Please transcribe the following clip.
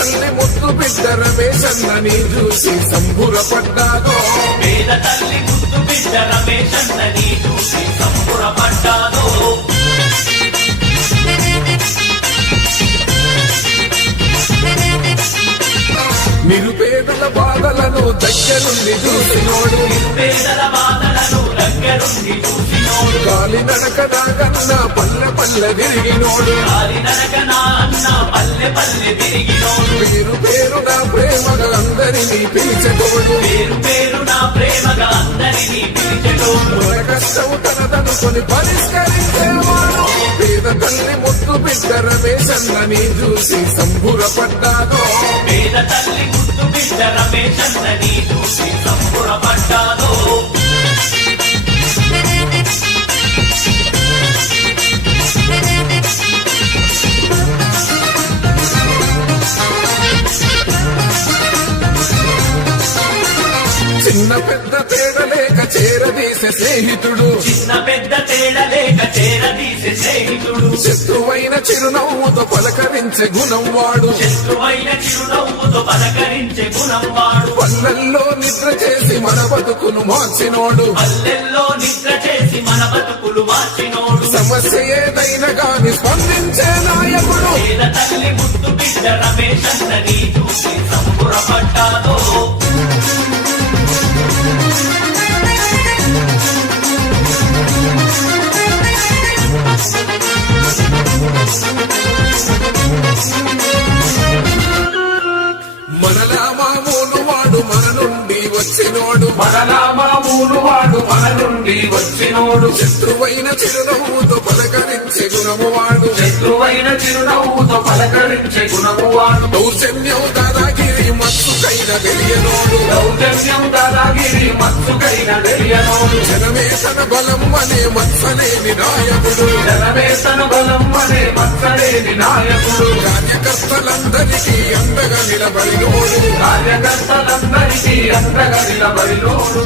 తల్లి ముద్దు బిడ్డ రమేశన్నని చూసి సంబురపడ్డాదో పేద తల్లి ముద్దు బిడ్డ రమేశన్నని చూసి సంబురపడ్డాదో నిరుపేదల బాధలను దగ్గరుండి చూసినోడు నిరుపేదల బాధలను దగ్గరుండి చూసినోడు గాలి నడకదాగన్న పల్లె పల్లె తిరిగినోడు గాలి నడకనా అన్న పల్లె పల్లె తిరిగినోడు పేరు పేరుగా ప్రేమగా అందరినీ పిలిచెటోడు పేరు పేరున ప్రేమగా అందరినీ పిలిచెటోడు మన కష్టం తనదనుకొని పరిష్కరించేవాడు పేద తల్లి ముద్దు బిడ్డ రమేశన్నని చూసి సంబురపడ్డాదో పేద తల్లి ముద్దు బిడ్డ రమేశన్నని చూసి సంబురపడ్డాదో చిన్న పెద్ద తేడలేక చేరదీసే స్నేహితుడు చిన్న పెద్ద తేడలేక చేరదీసే స్నేహితుడు శత్రువైన చిరునవ్వుతో పలకరించే గుణం వాడు శత్రువైన చిరునవ్వుతో పలకరించే గుణం వాడు పల్లెల్లో నిద్ర చేసి మన బతుకును మార్చినోడు పల్లెల్లో నిద్ర చేసి మన బతుకులు మార్చినోడు సమస్య ఏదైనా గాని స్పందించే నాయకుడు పేద తల్లి ముద్దు బిడ్డ రమేశన్నని చూసి సంబురపడ్డాదో మనలా మామూలు వాడు మన నుండి వచ్చినోడు మనలా మామూలు వాడు మన నుండి వచ్చినోడు శత్రువైన చిరునవ్వుతో పలకరించే గుణము వాడు శత్రువైన చిరునవ్వుతో పలకరించే గుణము వాడు దౌర్జన్యం దాదాగిరి మత్తుకైన తెలియనోడు దౌర్జన్యం దాదాగిరి మత్తుకైన తెలియనోడు జనమే తన బలం అనే మత్సలేని నాయకుడు జనమే తన బలం అనే మత్సలేని నాయకుడు కార్యకర్తలందరికీ అండగా నిలబడినోడు కార్యకర్తలందరికీ అండగా నిలబడినోడు